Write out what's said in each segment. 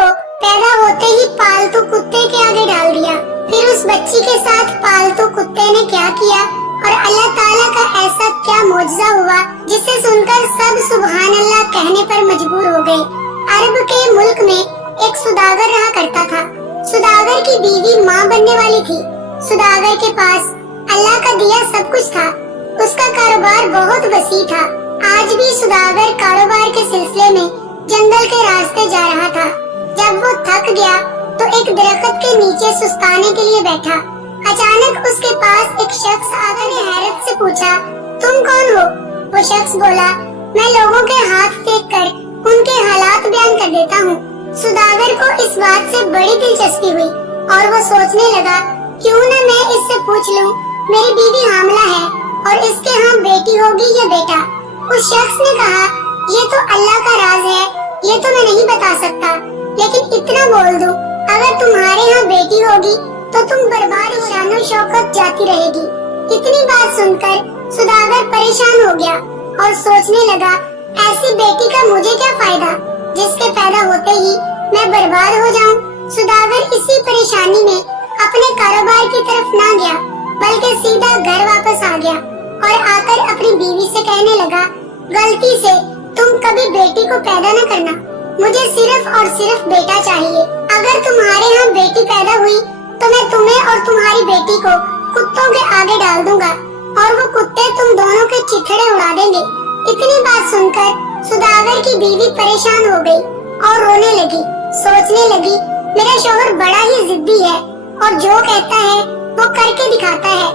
को पैदा होते ही पालतू कुत्ते के आगे डाल दिया। फिर उस बच्ची के साथ पालतू कुत्ते ने क्या किया और अल्लाह ताला का ऐसा क्या मौजज़ा हुआ जिसे सुनकर सब सुभान अल्लाह कहने पर मजबूर हो गए। अरब के मुल्क में एक सुदागर रहा करता था। सुदागर की बीवी माँ बनने वाली थी। सुदागर के पास अल्लाह का दिया सब कुछ था। उसका कारोबार बहुत वसी था। आज भी सुदागर कारोबार के सिलसिले में जंगल के रास्ते जा रहा था। जब वो थक गया तो एक दरख्त के नीचे सुस्ताने के लिए बैठा। अचानक उसके पास एक शख्स आकर हैरत से पूछा, तुम कौन हो? वो शख्स बोला, मैं लोगों के हाथ देख कर उनके हालात बयान कर देता हूँ। सुदागर को इस बात से बड़ी दिलचस्पी हुई और वो सोचने लगा, क्यों न मैं इससे पूछ लूं, मेरी बीवी हामला है और इसके यहाँ बेटी होगी या बेटा। उस शख्स ने कहा, ये तो अल्लाह का राज है, ये तो मैं नहीं बता सकता, लेकिन इतना बोल दूं, अगर तुम्हारे यहाँ बेटी होगी तो तुम बर्बाद शानो शौकत जाती रहेगी। इतनी बात सुनकर सुदागर परेशान हो गया और सोचने लगा, ऐसी बेटी का मुझे क्या फायदा जिसके पैदा होते ही मैं बर्बाद हो जाऊं। सुदागर इसी परेशानी में अपने कारोबार की तरफ ना गया बल्कि सीधा घर वापस आ गया और आकर अपनी बीवी से कहने लगा, गलती से तुम कभी बेटी को पैदा न करना, मुझे सिर्फ और सिर्फ बेटा चाहिए। अगर तुम्हारे यहाँ बेटी पैदा हुई तो मैं तुम्हें और तुम्हारी बेटी को कुत्तों के आगे डाल दूंगा और वो कुत्ते तुम दोनों के चिथड़े उड़ा देंगे। इतनी बात सुनकर सुदागर की बीवी परेशान हो गई और रोने लगी। सोचने लगी, मेरा शौहर बड़ा ही जिद्दी है और जो कहता है वो करके दिखाता है।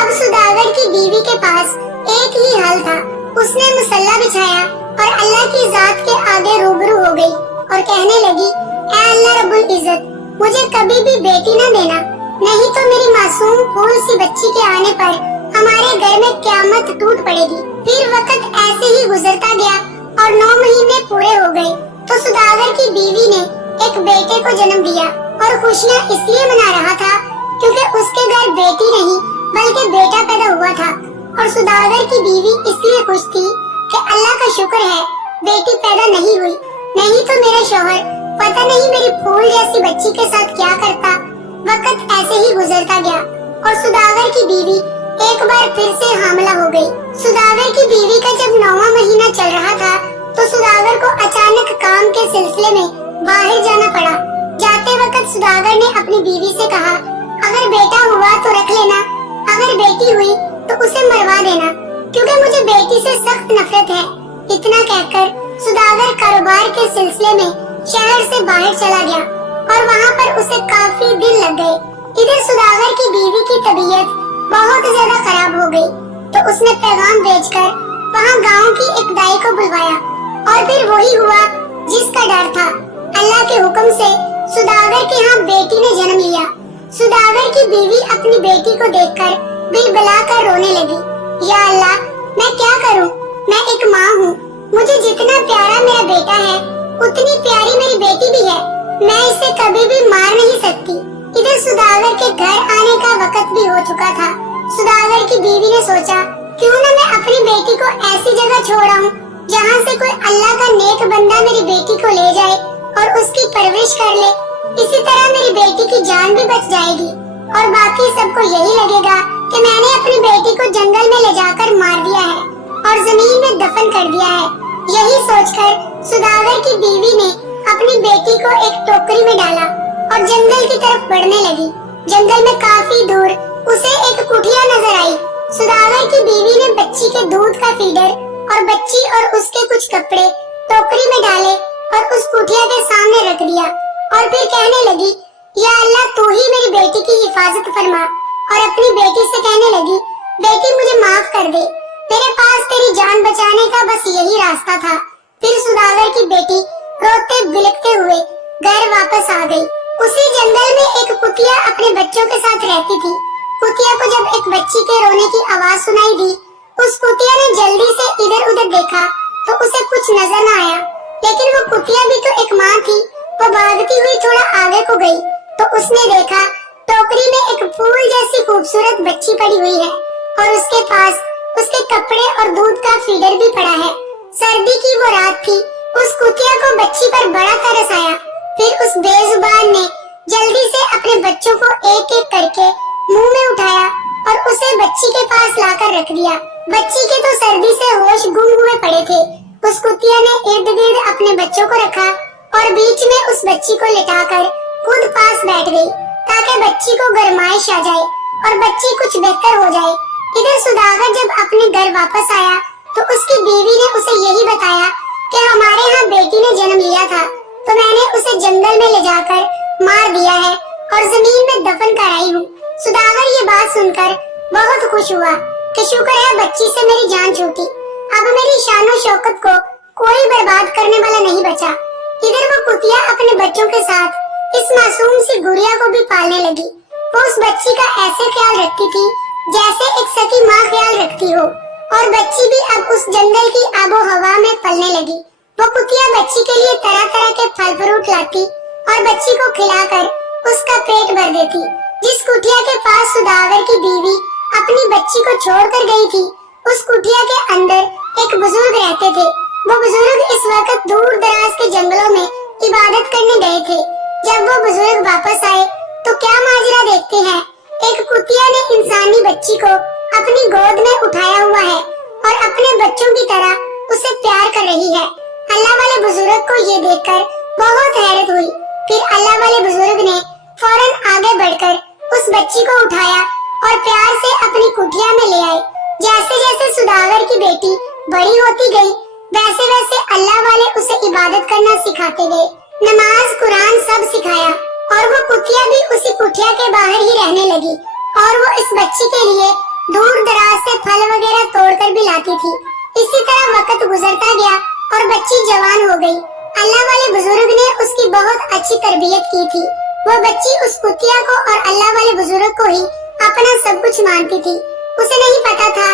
अब सुदागर की बीवी के पास एक ही हल था। उसने मुसल्ला बिछाया और अल्लाह की जात के आगे रूबरू हो गई और कहने लगी, ऐ अल्लाह रब्बुल इज्जत, मुझे कभी भी बेटी न देना, नहीं तो मेरी मासूम फूल सी बच्ची के आने पर हमारे घर में क़यामत टूट पड़ेगी। फिर वक्त ऐसे ही गुजरता गया और 9 महीने पूरे हो गए तो सुदागर की बीवी ने एक बेटे को जन्म दिया और खुशियाँ इसलिए मना रहा था क्योंकि उसके घर बेटी नहीं बल्कि बेटा पैदा हुआ था। और सुदागर की बीवी इसलिए खुश थी कि अल्लाह का शुक्र है बेटी पैदा नहीं हुई, नहीं तो मेरा शौहर पता नहीं मेरी फूल जैसी बच्ची के साथ क्या करता। वक्त ऐसे ही गुजरता गया और सुदागर की बीवी एक बार फिर से हामला हो गई। सुदागर की बीवी का जब 9वां महीना चल रहा था तो सुदागर को अचानक काम के सिलसिले में बाहर जाना पड़ा। जाते वक्त सुदागर ने अपनी बीवी से कहा, अगर बेटा हुआ तो रख लेना, अगर बेटी हुई तो उसे मरवा देना, क्योंकि मुझे बेटी से सख्त नफरत है। इतना कहकर सुदागर कारोबार के सिलसिले में शहर से बाहर चला गया और वहाँ पर उसे काफी दिन लग गए। इधर सुदागर की बीवी की तबीयत बहुत ज्यादा खराब हो गई तो उसने पैगाम भेजकर वहाँ गांव की एक दाई को बुलवाया और फिर वही हुआ जिसका डर था। अल्लाह के हुक्म से सुदागर के यहाँ बेटी ने जन्म लिया। सुदागर की बीवी अपनी बेटी को देखकर बिलबिला कर रोने लगी, या अल्लाह, मैं क्या करूँ, मैं एक माँ हूँ, मुझे जितना प्यारा मेरा बेटा है उतनी प्यारी मेरी बेटी भी है, मैं इसे कभी भी मार नहीं सकती। इधर सुदागर के घर आने का वक्त भी हो चुका था। सुदागर की बीवी ने सोचा, क्यों न मैं अपनी बेटी को ऐसी जगह छोड़ आऊं जहाँ से कोई अल्लाह का नेक बंदा मेरी बेटी को ले जाए और उसकी परवरिश कर ले। इसी तरह मेरी बेटी की जान भी बच जाएगी और बाकी सबको यही लगेगा कि मैंने अपनी बेटी को जंगल में ले जाकर मार दिया है और जमीन में दफन कर दिया है। यही सोचकर सुदागर की बीवी ने अपनी बेटी को एक टोकरी में डाला और जंगल की तरफ बढ़ने लगी। जंगल में काफी दूर उसे एक कुटिया नजर आई। सुदागर की बीवी ने बच्ची के दूध का फीडर और बच्ची और उसके कुछ कपड़े टोकरी में डाले और उस कुटिया के सामने रख दिया और फिर कहने लगी, या अल्लाह, तू ही मेरी बेटी की हिफाजत फरमा। और अपनी बेटी से कहने लगी, बेटी मुझे माफ कर दे, मेरे पास तेरी जान बचाने का बस यही रास्ता था। फिर सुदागर की बेटी रोते बिलखते हुए घर वापस आ गई। उसी जंगल में एक कुतिया अपने बच्चों के साथ रहती थी। कुतिया को जब एक बच्ची के रोने की आवाज सुनाई दी, उस कुतिया ने जल्दी से इधर उधर देखा तो उसे कुछ नजर न आया, लेकिन वो कुतिया भी तो एक माँ थी। वो भागती हुई थोड़ा आगे को गई तो उसने देखा टोकरी में एक फूल जैसी खूबसूरत बच्ची पड़ी हुई है और उसके पास उसके कपड़े और दूध का फीडर भी पड़ा है। सर्दी की वो रात थी। उस कुतिया को बच्ची पर बड़ा तरस आया। फिर उस बेजुबान ने जल्दी से अपने बच्चों को एक एक करके मुंह में उठाया और उसे बच्ची के पास लाकर रख दिया। बच्ची के तो सर्दी से होश गुम हुए पड़े थे। उस कुतिया ने इर्द गिर्द अपने बच्चों को रखा और बीच में उस बच्ची को लिटाकर खुद पास बैठ गई ताकि बच्ची को गरमाइश आ जाए और बच्ची कुछ बेहतर हो जाए। इधर सुदागर जब अपने घर वापस आया तो उसकी बीवी ने उसे यही बताया कि हमारे यहाँ बेटी ने जन्म लिया था तो मैंने उसे जंगल में ले जाकर मार दिया है और जमीन में दफन कराई हूँ। सुदागर ये बात सुनकर बहुत खुश हुआ कि शुक्र है बच्ची से मेरी जान छूटी। अब मेरी शानो शौकत को कोई बर्बाद करने वाला नहीं बचा। इधर वो कुतिया अपने बच्चों के साथ इस मासूम सी गुड़िया को भी पालने लगी। वो उस बच्ची का ऐसे ख्याल रखती थी जैसे एक सगी माँ ख्याल रखती हो और बच्ची भी अब उस जंगल की आबो हवा में पलने लगी। वो कुतिया बच्ची के लिए तरह तरह के फल फ्रूट लाती और बच्ची को खिलाकर उसका पेट भर देती। जिस कुटिया के पास सुदागर की बीवी अपनी बच्ची को छोड़कर गई थी उस कुटिया के अंदर एक बुजुर्ग रहते थे। वो बुजुर्ग इस वक्त दूर दराज के जंगलों में इबादत करने गए थे। जब वो बुजुर्ग वापस आए तो क्या माजरा देखते हैं, एक कुतिया ने इंसानी बच्ची को अपनी गोद में उठाया हुआ है और अपने बच्चों की तरह उसे प्यार कर रही है। अल्लाह वाले बुजुर्ग को ये देखकर बहुत हैरत हुई। फिर अल्लाह वाले बुजुर्ग ने फौरन आगे बढ़कर उस बच्ची को उठाया और प्यार से अपनी कुटिया में ले आए। जैसे जैसे सुदागर की बेटी बड़ी होती गई वैसे वैसे अल्लाह वाले उसे इबादत करना सिखाते गए। नमाज कुरान सब सिखाया और वो कुतिया भी उसी कुटिया के बाहर ही रहने लगी और वो इस बच्ची के लिए दूर दराज से फल वगैरह तोड़कर भी लाती थी। इसी तरह वक्त गुजरता गया और बच्ची जवान हो गई। अल्लाह वाले बुजुर्ग ने उसकी बहुत अच्छी तरबियत की थी। वो बच्ची उस कुतिया को और अल्लाह वाले बुजुर्ग को ही अपना सब कुछ मानती थी। उसे नहीं पता था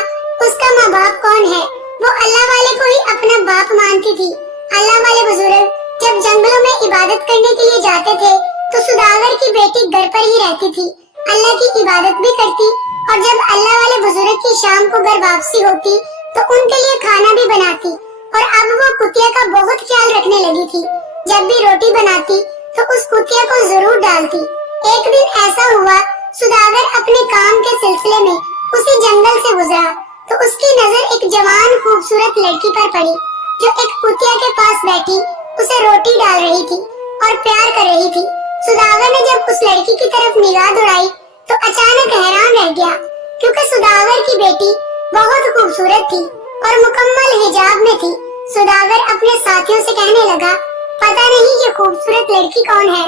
उसका माँ बाप कौन है। वो अल्लाह वाले को ही अपना बाप मानती थी। अल्लाह वाले बुजुर्ग जब जंगलों में इबादत करने के लिए जाते थे तो सुदागर की बेटी घर पर ही रहती थी, अल्लाह की इबादत भी करती और जब अल्लाह वाले बुजुर्ग की शाम को घर वापसी होती तो उनके लिए खाना भी बनाती और अब वो कुतिया का बहुत ख्याल रखने लगी थी। जब भी रोटी बनाती तो उस कुतिया को जरूर डालती। एक दिन ऐसा हुआ सुदागर अपने काम के सिलसिले में उसी जंगल से गुजरा तो उसकी नजर एक जवान खूबसूरत लड़की पर पड़ी जो एक कुतिया के पास बैठी उसे रोटी डाल रही थी और प्यार कर रही थी। सुदागर ने जब उस लड़की की तरफ निगाह दौड़ाई तो अचानक हैरान रह गया क्योंकि सुदागर की बेटी बहुत खूबसूरत थी और मुकम्मल हिजाब में थी। सुदागर अपने साथियों से कहने लगा, पता नहीं ये खूबसूरत लड़की कौन है,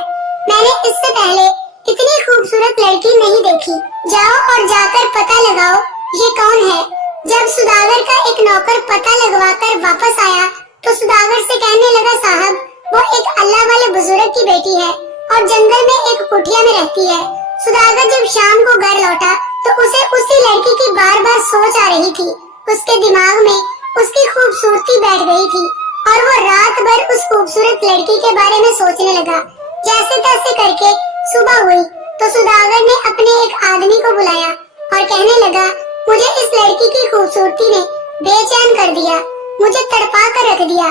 मैंने इससे पहले इतनी खूबसूरत लड़की नहीं देखी, जाओ और जाकर पता लगाओ ये कौन है। जब सुदागर का एक नौकर पता लगवाकर वापस आया तो सुदागर से कहने लगा, साहब वो एक अल्लाह वाले बुजुर्ग की बेटी है और जंगल में एक कुटिया में रहती है। सुदागर जब शाम को घर लौटा तो उसे उसी लड़की की बार बार सोच आ रही थी। उसके दिमाग में उसकी खूबसूरती बैठ गई थी और वो रात भर उस खूबसूरत लड़की के बारे में सोचने लगा। जैसे तैसे करके सुबह हुई तो सुदागर ने अपने एक आदमी को बुलाया और कहने लगा, मुझे इस लड़की की खूबसूरती ने बेचैन कर दिया, मुझे तड़पा कर रख दिया।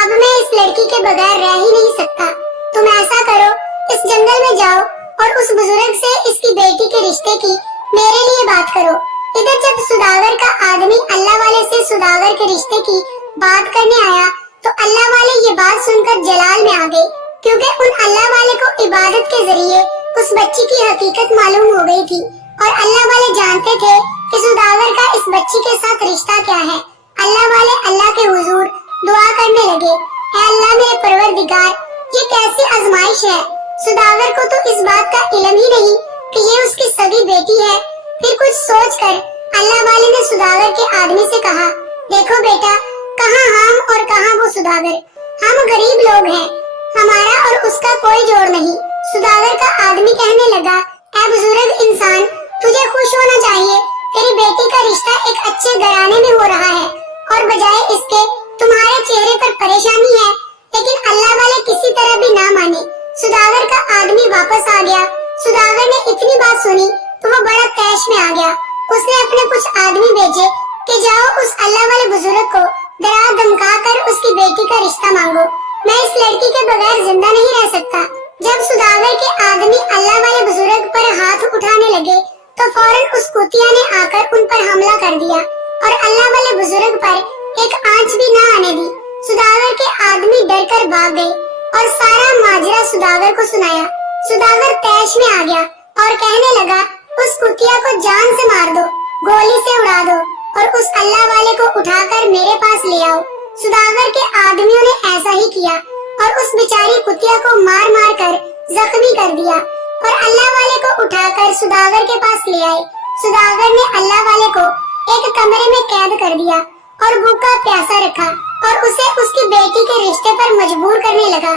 अब मैं इस लड़की के बगैर रह ही नहीं सकता। तुम ऐसा करो, इस जंगल में जाओ और उस बुजुर्ग से इसकी बेटी के रिश्ते की मेरे लिए बात करो। इधर जब सुदागर का आदमी अल्लाह वाले से सुदागर के रिश्ते की बात करने आया तो अल्लाह वाले ये बात सुनकर जलाल में आ गए क्योंकि उन अल्लाह वाले को इबादत के जरिए उस बच्ची की हकीकत मालूम हो गई थी और अल्लाह वाले जानते थे कि सुदागर का इस बच्ची के साथ रिश्ता क्या है। अल्लाह वाले अल्लाह के हुजूर दुआ करने लगे, ऐ अल्लाह मेरे परवरदिगार, ये कैसी आजमाइश है। सुदागर को तो इस बात का इल्म ही नहीं कि ये उसकी सगी बेटी है। फिर कुछ सोचकर अल्लाह वाले ने सुदागर के आदमी से कहा, देखो बेटा, कहाँ हम और कहाँ वो सुदागर, हम गरीब लोग हैं, हमारा और उसका कोई जोड़ नहीं। सुदागर का आदमी कहने लगा, ऐ बुजुर्ग इंसान, तुझे खुश होना चाहिए, तेरी बेटी का रिश्ता एक अच्छे घराने में हो रहा है और बजाय इसके तुम्हारे चेहरे पर परेशानी है, लेकिन अल्लाह वाले किसी तरह भी ना माने। सुदागर का आदमी वापस आ गया। सुदागर ने इतनी बात सुनी तो वो बड़ा तैश में आ गया। उसने अपने कुछ आदमी भेजे कि जाओ उस अल्लाह वाले बुजुर्ग को डरा धमका कर उसकी बेटी का रिश्ता मांगो, मैं इस लड़की के बगैर जिंदा नहीं रह सकता। उन पर हमला कर दिया और अल्लाह वाले बुजुर्ग पर एक आंच भी न आने दी। सुदागर के आदमी डर कर भाग गए और सारा माजरा सुदागर को सुनाया। सुदागर तैश में आ गया और कहने लगा, उस कुतिया को जान से मार दो, गोली से उड़ा दो और उस अल्लाह वाले को उठाकर मेरे पास ले आओ। सुदागर के आदमियों ने ऐसा ही किया और उस बेचारी कुतिया को मार मार कर जख्मी कर दिया और अल्लाह वाले को उठाकर सुदागर के पास ले आए। सुदागर ने अल्लाह वाले को एक कमरे में कैद कर दिया और भूखा प्यासा रखा और उसे उसकी बेटी के रिश्ते पर मजबूर करने लगा।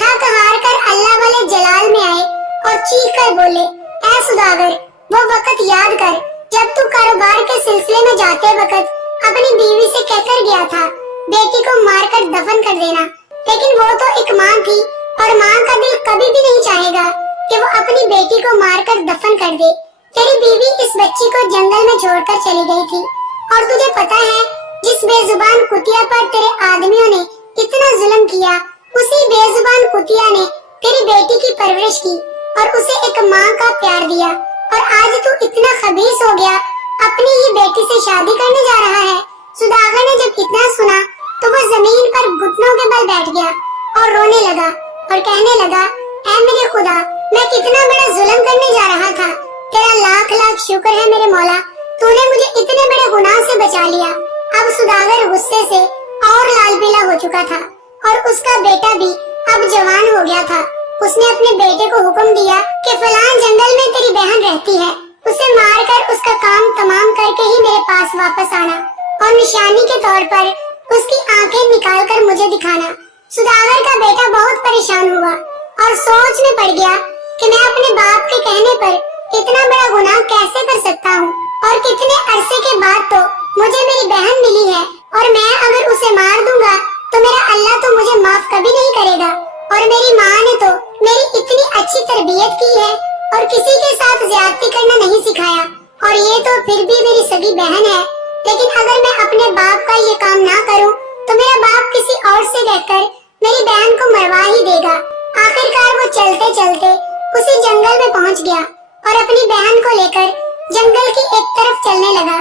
थक हार कर अल्लाह वाले जलाल में आए और चीख कर बोले, ऐ सुदागर, वो वक्त याद कर जब तू कारोबार के सिलसिले में जाते वक्त अपनी बीवी से कहकर गया था, बेटी को मारकर दफन कर देना। लेकिन वो तो एक माँ थी और माँ का दिल कभी भी नहीं चाहेगा कि वो अपनी बेटी को मारकर दफन कर दे। तेरी बीवी इस बच्ची को जंगल में छोड़कर चली गई थी और तुझे पता है जिस बेजुबान कुतिया पर तेरे आदमियों ने इतना जुल्म किया, उसी बेजुबान कुतिया ने तेरी बेटी की परवरिश की और उसे एक माँ का प्यार दिया और आज तू इतना खबीस हो गया, अपनी ही बेटी से शादी करने जा रहा है। सुदागर ने जब इतना सुना तो वो जमीन पर घुटनों के बल बैठ गया और रोने लगा और कहने लगा, ऐ मेरे खुदा, मैं कितना बड़ा जुल्म करने जा रहा था। तेरा लाख लाख शुक्र है मेरे मौला, तूने मुझे इतने बड़े गुनाह से बचा लिया। अब सुदागर गुस्से से और लाल पीला हो चुका था और उसका बेटा भी अब जवान हो गया था। उसने अपने बेटे को हुक्म दिया कि फलां जंगल में तेरी बहन रहती है, उसे मारकर उसका काम तमाम करके ही मेरे पास वापस आना और निशानी के तौर पर उसकी आंखें निकाल कर मुझे दिखाना। सुदागर का बेटा बहुत परेशान हुआ और सोच में पड़ गया कि मैं अपने बाप के कहने पर इतना बड़ा गुनाह कैसे कर सकता हूँ और कितने अरसे के बाद तो मुझे मेरी बहन मिली है और मैं अगर उसे मार दूंगा तो मेरा अल्लाह तो मुझे माफ कभी नहीं करेगा। और मेरी माँ ने तो मेरी इतनी अच्छी तरबियत की है और किसी के साथ ज्यादती करना नहीं सिखाया और ये तो फिर भी मेरी सगी बहन है। लेकिन अगर मैं अपने बाप का ये काम ना करूं तो मेरा बाप किसी और से कहकर मेरी बहन को मरवा ही देगा। आखिरकार वो चलते चलते उसी जंगल में पहुंच गया और अपनी बहन को लेकर जंगल की एक तरफ चलने लगा।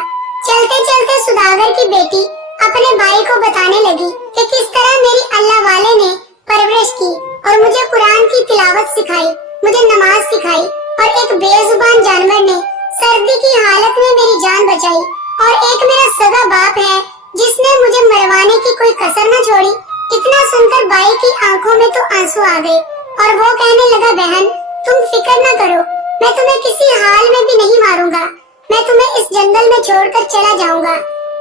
चलते चलते सुदागर की बेटी अपने भाई को बताने लगी कि किस तरह मेरी अल्लाह वाले ने परवरिश की और मुझे कुरान की तिलावत सिखाई, मुझे नमाज सिखाई और एक बेजुबान जानवर ने सर्दी की हालत में मेरी जान बचाई और एक मेरा सगा बाप है जिसने मुझे मरवाने की कोई कसर न छोड़ी। इतना सुनकर भाई की आंखों में तो आंसू आ गए और वो कहने लगा, बहन तुम फिक्र न करो, मैं तुम्हें किसी हाल में भी नहीं मारूंगा, मैं तुम्हें इस जंगल में छोड़कर चला जाऊंगा।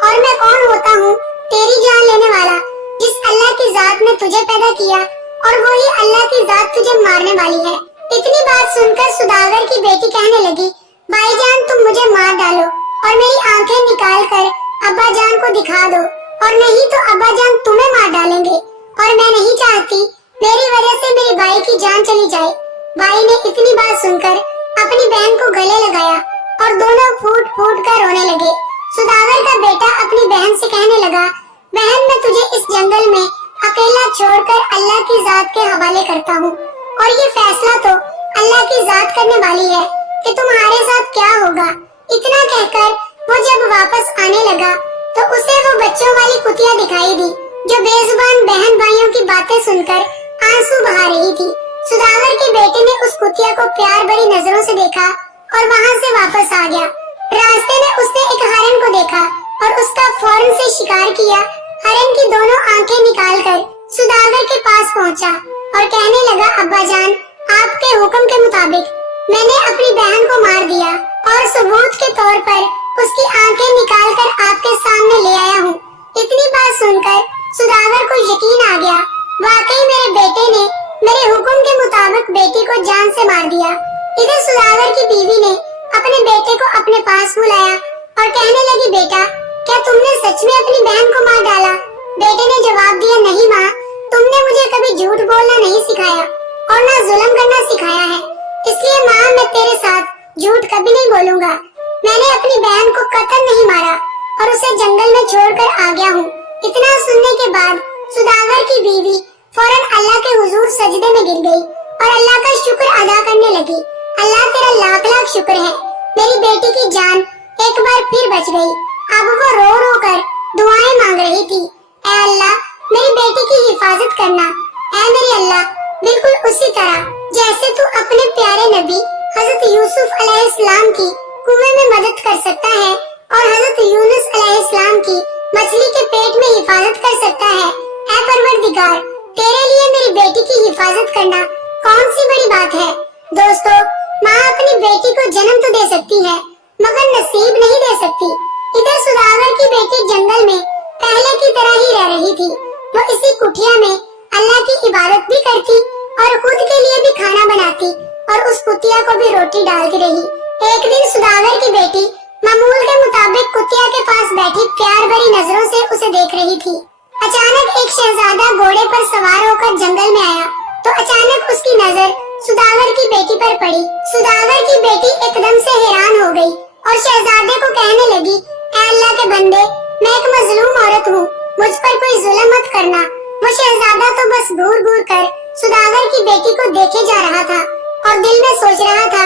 और मैं कौन होता हूँ तेरी जान लेने वाला, जिस अल्लाह की जात ने तुझे पैदा किया और वही अल्लाह की जात तुझे मारने वाली है। इतनी बात सुनकर सुदागर की बेटी कहने लगी, भाईजान तुम मुझे मार डालो और मेरी आंखें निकाल कर अब्बा जान को दिखा दो और नहीं तो अब्बा जान तुम्हें मार डालेंगे और मैं नहीं चाहती मेरी वजह से मेरे भाई की जान चली जाए। भाई ने इतनी बात सुनकर अपनी बहन को गले लगाया और दोनों फूट फूट कर रोने लगे। सुदागर का बेटा अपनी बहन से कहने लगा, बहन मैं तुझे इस जंगल में अकेला छोड़कर अल्लाह की जात के हवाले करता हूँ और ये फैसला तो अल्लाह की जात करने वाली है कि तुम्हारे साथ क्या होगा। इतना कहकर वो जब वापस आने लगा तो उसे वो बच्चों वाली कुतिया दिखाई दी जो बेजुबान बहन भाइयों की बातें सुनकर आंसू बहा रही थी। सुदागर के बेटे ने उस कुतिया को प्यार भरी नजरों से देखा और वहाँ से वापस आ गया। रास्ते में उसने एक हरन को देखा और उसका फौरन से शिकार किया। हरन की दोनों आंखें निकालकर सुदागर के पास पहुंचा और कहने लगा, अब्बा जान आपके हुक्म के मुताबिक मैंने अपनी बहन को मार दिया और सबूत के तौर पर उसकी आंखें निकालकर आपके सामने ले आया हूँ। इतनी बात सुनकर सुदागर को यकीन आ गया, वाकई मेरे बेटे ने मेरे हुक्म के मुताबिक बेटी को जान से मार दिया। इधर सुदागर की बीवी ने अपने बेटे को अपने पास बुलाया और कहने लगी, बेटा क्या तुमने सच में अपनी बहन को मार डाला? बेटे ने जवाब दिया, नहीं माँ, तुमने मुझे कभी झूठ बोलना नहीं सिखाया और न जुल्म करना सिखाया है, इसलिए माँ मैं तेरे साथ झूठ कभी नहीं बोलूँगा। मैंने अपनी बहन को कतई नहीं मारा और उसे जंगल में छोड़कर आ गया हूँ। इतना सुनने के बाद सुदागर की बीवी फौरन अल्लाह के हुजूर सजदे में गिर गई और अल्लाह का शुक्र अदा करने लगी। अल्लाह तेरा लाख लाख शुक्र है, मेरी बेटी की जान एक बार फिर बच गई। अब वो रो रो कर दुआएं मांग रही थी। ऐ अल्लाह, मेरी बेटी की हिफाजत करना। ऐ मेरे अल्लाह, बिल्कुल उसी तरह जैसे तू अपने प्यारे नबी हजरत यूसुफ अलैहिस्सलाम की कुएं में मदद कर सकता है और हजरत यूनुस अलैहिस्सलाम की मछली के पेट में हिफाजत कर सकता है। ऐ परवरदिगार, तेरे लिए मेरी बेटी की हिफाजत करना कौन सी बड़ी बात है। दोस्तों, माँ अपनी बेटी को जन्म तो दे सकती है मगर नसीब नहीं दे सकती। इधर सुदागर की बेटी जंगल में पहले की तरह ही रह रही थी। वो इसी कुटिया में अल्लाह की इबादत भी करती और खुद के लिए भी खाना बनाती और उस कुतिया को भी रोटी डालती रही। एक दिन सुदागर की बेटी मामूल के मुताबिक कुतिया के पास बैठी प्यार भरी नजरों से उसे देख रही थी। अचानक एक शहजादा घोड़े पर सवार होकर जंगल में आया तो अचानक उसकी नजर सुदागर की बेटी पर पड़ी। सुदागर की बेटी एकदम से हैरान हो गई और शहजादे को कहने लगी, ऐ अल्लाह के बंदे, मैं एक मजलूम औरत हूँ, मुझ पर कोई जुल्म मत करना। वो शहजादा तो बस घूर घूर कर सुदागर की बेटी को देखे जा रहा था और दिल में सोच रहा था,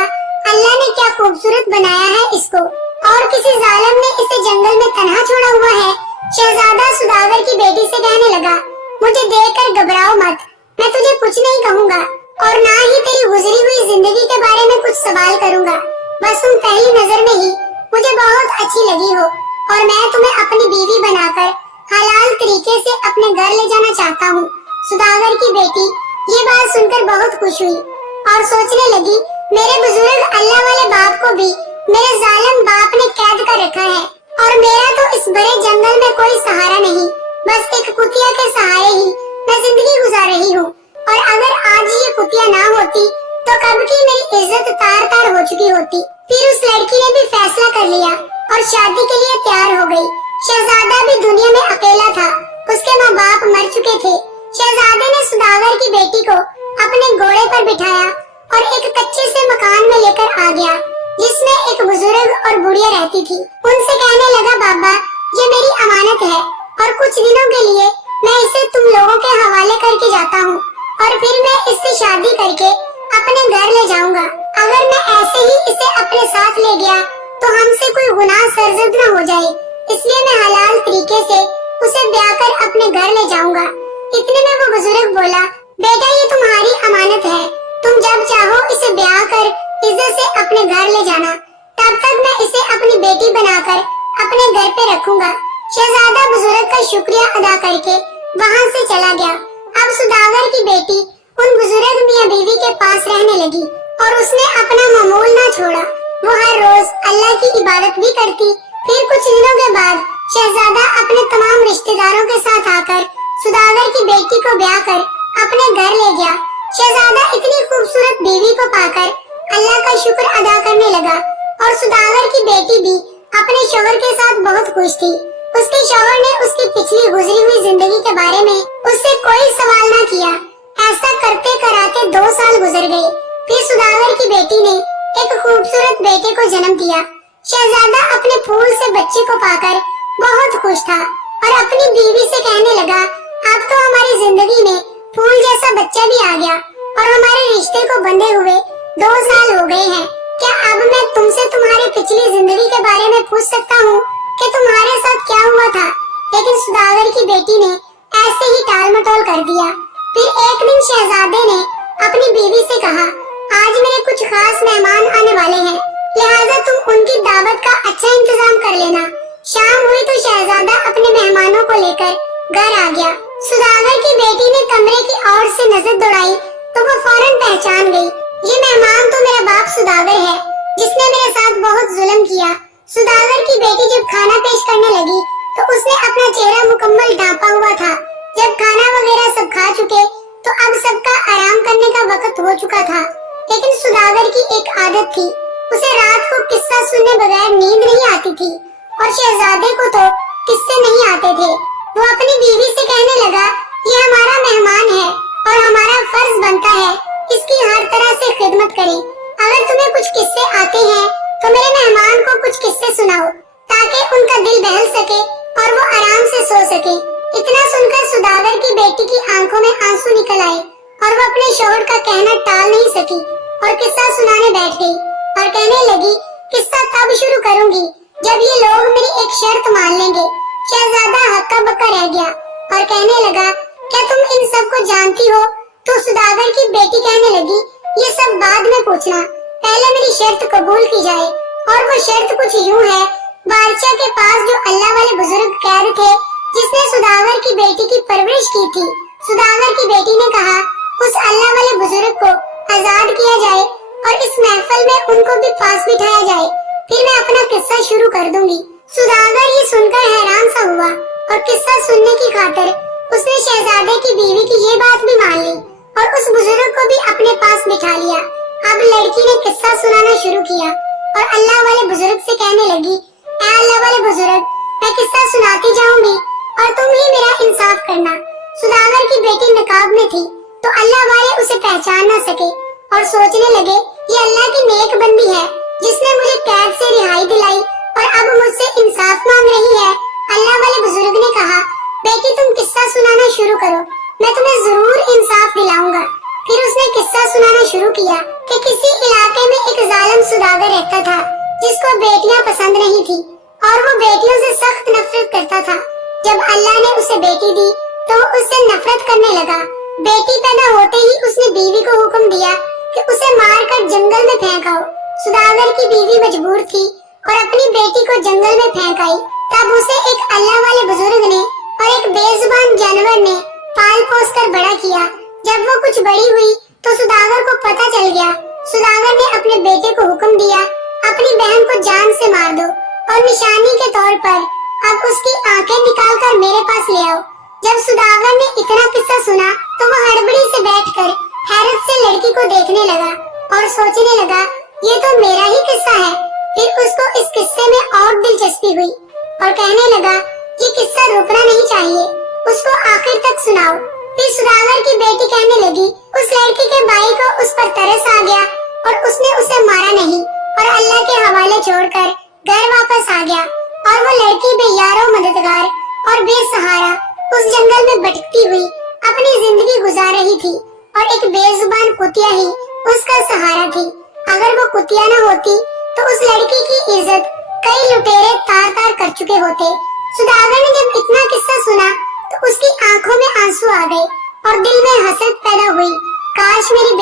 अल्लाह ने क्या खूबसूरत बनाया है इसको, और किसी जालिम ने इसे जंगल में तन्हा छोड़ा हुआ है। शहजादा सुदागर की बेटी से कहने लगा, मुझे देखकर घबराओ मत, मैं तुझे कुछ नहीं कहूँगा और ना ही तेरी गुजरी हुई जिंदगी के बारे में कुछ सवाल करूँगा। बस तुम पहली नजर में ही मुझे बहुत अच्छी लगी हो और मैं तुम्हें अपनी बीवी बनाकर हलाल तरीके से अपने घर ले जाना चाहता हूँ। सुदागर की बेटी ये बात सुनकर बहुत खुश हुई और सोचने लगी, मेरे बुजुर्ग अल्लाह वाले बाप को भी मेरे जालिम बाप ने कैद कर रखा है और मेरा तो इस बड़े जंगल में कोई सहारा नहीं, बस एक कुतिया के सहारे ही मैं जिंदगी गुजार रही हूँ। और अगर आज ये कुतिया ना होती तो कब की मेरी इज्जत तार तार हो चुकी होती। फिर उस लड़की ने भी फैसला कर लिया और शादी के लिए तैयार हो गई। शहजादा भी दुनिया में अकेला था, उसके माँ बाप मर चुके थे। शहजादे ने सुदागर की बेटी को अपने घोड़े पर बिठाया और एक कच्चे से मकान में लेकर आ गया जिसमें एक बुजुर्ग और बुढ़िया रहती थी। उनसे कहने लगा, बाबा, ये मेरी अमानत है और कुछ दिनों के लिए मैं इसे तुम लोगों के हवाले करके जाता हूँ और फिर मैं इससे शादी करके अपने घर ले जाऊंगा। अगर मैं ऐसे ही इसे अपने साथ ले गया तो हमसे कोई गुनाह सरजद न हो जाए, इसलिए मैं हलाल तरीके से उसे ब्याह कर अपने घर ले जाऊंगा। इतने में वो बुजुर्ग बोला, बेटा, ये तुम्हारी अमानत है, तुम जब चाहो इसे ब्याह कर इज्जत से अपने घर ले जाना, तब तक मैं इसे अपनी बेटी बनाकर अपने घर पे रखूंगा। शहजादा बुजुर्ग का शुक्रिया अदा करके वहाँ से चला गया। अब सुदागर की बेटी उन बुजुर्ग मियाँ बीवी के पास रहने लगी और उसने अपना मामूल ना छोड़ा। वो हर रोज अल्लाह की इबादत भी करती। फिर कुछ दिनों के बाद शहजादा अपने तमाम रिश्तेदारों के साथ आकर सुदागर की बेटी को ब्याह कर अपने घर ले गया। शहजादा इतनी खूबसूरत बीवी को पाकर अल्लाह का शुक्र अदा करने लगा और सुदागर की बेटी भी अपने शौहर के साथ बहुत खुश थी। उसके शौहर ने उसकी पिछली गुजरी हुई जिंदगी के बारे में उससे कोई सवाल न किया। ऐसा करते कराते 2 साल गुजर गए। फिर सुदागर की बेटी ने एक खूबसूरत बेटे को जन्म दिया। शहजादा अपने फूल से बच्चे को पाकर बहुत खुश था और अपनी बीवी से कहने लगा, अब तो हमारी जिंदगी में फूल जैसा बच्चा भी आ गया और हमारे रिश्ते को बंधे हुए 2 साल हो गए हैं। क्या अब मैं तुमसे तुम्हारी पिछली जिंदगी के बारे में पूछ सकता हूँ कि तुम्हारे साथ क्या हुआ था? लेकिन सुदागर की बेटी ने ऐसे ही टाल मटोल कर दिया। फिर एक दिन शहजादे ने अपनी बीवी से कहा, आज मेरे कुछ खास मेहमान आने वाले हैं, लिहाजा तुम उनकी दावत का अच्छा इंतजाम कर लेना। शाम हुई तो शहजादा अपने मेहमानों को लेकर घर आ गया। सुदागर की बेटी ने कमरे की ओर से नजर दौड़ाई तो वो फौरन पहचान गई, ये मेहमान तो मेरा बाप सुदागर है जिसने मेरे साथ बहुत जुल्म किया। सुदागर की बेटी जब खाना पेश करने लगी तो उसने अपना चेहरा मुकम्मल ढांपा हुआ था। जब खाना वगैरह सब खा चुके तो अब सबका आराम करने का वक्त हो चुका था। लेकिन सुदागर की एक आदत थी, उसे रात को किस्सा सुनने बगैर नींद नहीं आती थी और शहजादे को तो किस्से नहीं आते थे। वो अपनी बीवी से कहने लगा, ये हमारा मेहमान है और हमारा फर्ज बनता है इसकी हर तरह से खिदमत करें। अगर तुम्हें कुछ किस्से आते हैं तो मेरे मेहमान को कुछ किस्से सुनाओ ताकि उनका दिल बहल सके और वो आराम से सो सके। इतना सुनकर सुदागर की बेटी की आंखों में आंसू निकल आए और वो अपने शौहर का कहना टाल नहीं सकी और किस्सा सुनाने बैठ गई और कहने लगी, किस्सा तब शुरू करूंगी जब ये लोग मेरी एक शर्त मान लेंगे। शहजादा हक्का बक्का रह गया और कहने लगा, क्या तुम इन सब को जानती हो? तो सुदागर की बेटी कहने लगी, ये सब बाद में पूछना, पहले मेरी शर्त कबूल की जाए। और वो शर्त कुछ यूं है, बादशाह के पास जो अल्लाह वाले बुजुर्ग कैद थे, जिसने सुदागर की बेटी की परवरिश की थी, सुदागर की बेटी ने कहा, उस अल्लाह वाले बुजुर्ग को आजाद किया जाए और इस महफिल में उनको भी पास बिठाया जाए, फिर मैं अपना किस्सा शुरू कर दूंगी। सुदागर ये सुनकर हैरान सा हुआ और किस्सा सुनने की खातिर उसने शहजादे की बीवी की ये बात भी मान ली और उस बुजुर्ग को भी अपने पास बिठा लिया। अब लड़की ने किस्सा सुनाना शुरू किया और अल्लाह वाले बुजुर्ग से कहने लगी, ऐ अल्लाह वाले बुजुर्ग, मैं किस्सा सुनाती जाऊंगी और तुम ही मेरा इंसाफ करना। सुदागर की बेटी नकाब में थी तो अल्लाह वाले उसे पहचान न सके और सोचने लगे, ये अल्लाह की नेक बंदी है जिसने मुझे कैद से रिहाई दिलाई और अब मुझसे इंसाफ मांग रही है। अल्लाह वाले बुजुर्ग ने कहा, बेटी तुम किस्सा सुनाना शुरू करो, मैं तुम्हें जरूर इंसाफ दिलाऊंगा। फिर उसने किस्सा सुनाना शुरू किया कि किसी इलाके में एक जालिम सुदागर रहता था जिसको बेटियां पसंद नहीं थी और वो बेटियों से सख्त नफरत करता था। जब अल्लाह ने उसे बेटी दी तो वो उससे नफरत करने लगा। बेटी पैदा होते ही उसने बीवी को हुक्म दिया कि उसे मारकर जंगल में फेंक आओ। सुदागर की बीवी मजबूर थी और अपनी बेटी को जंगल में फेंक आई। तब उसे एक अल्लाह वाले बुजुर्ग ने और एक बेजुबान जानवर ने पाल पोस कर बड़ा किया। जब वो कुछ बड़ी हुई तो सुदागर को पता चल गया। सुदागर ने अपने बेटे को हुक्म दिया, अपनी बहन को जान से मार दो और निशानी के तौर पर अब उसकी आंखें निकाल कर मेरे पास ले आओ। जब सुदागर ने इतना किस्सा सुना तो वो हड़बड़ी से बैठकर हैरत से लड़की को देखने लगा और सोचने लगा, ये तो मेरा ही किस्सा है। फिर उसको इस किस्से में और दिलचस्पी हुई और कहने लगा, ये किस्सा रुकना नहीं चाहिए, उसको आखिर तक सुनाओ। फिर सुदागर की बेटी कहने लगी, उस लड़की के भाई को उस पर तरस आ गया और उसने उसे मारा नहीं और अल्लाह के हवाले छोड़कर घर वापस आ गया। और वो लड़की बेयारो मददगार और बेसहारा उस जंगल में भटकती हुई अपनी जिंदगी गुजार रही थी और एक बेजुबान कुतिया ही उसका सहारा थी। अगर वो कुतिया न होती तो उस लड़की की इज्जत कई लुटेरे तार तार कर चुके होते। सुदागर ने जब इतना किस्सा सुना तो उसकी आंखों में आंसू आ गए और दिल में हसरत पैदा हुई, काश मेरी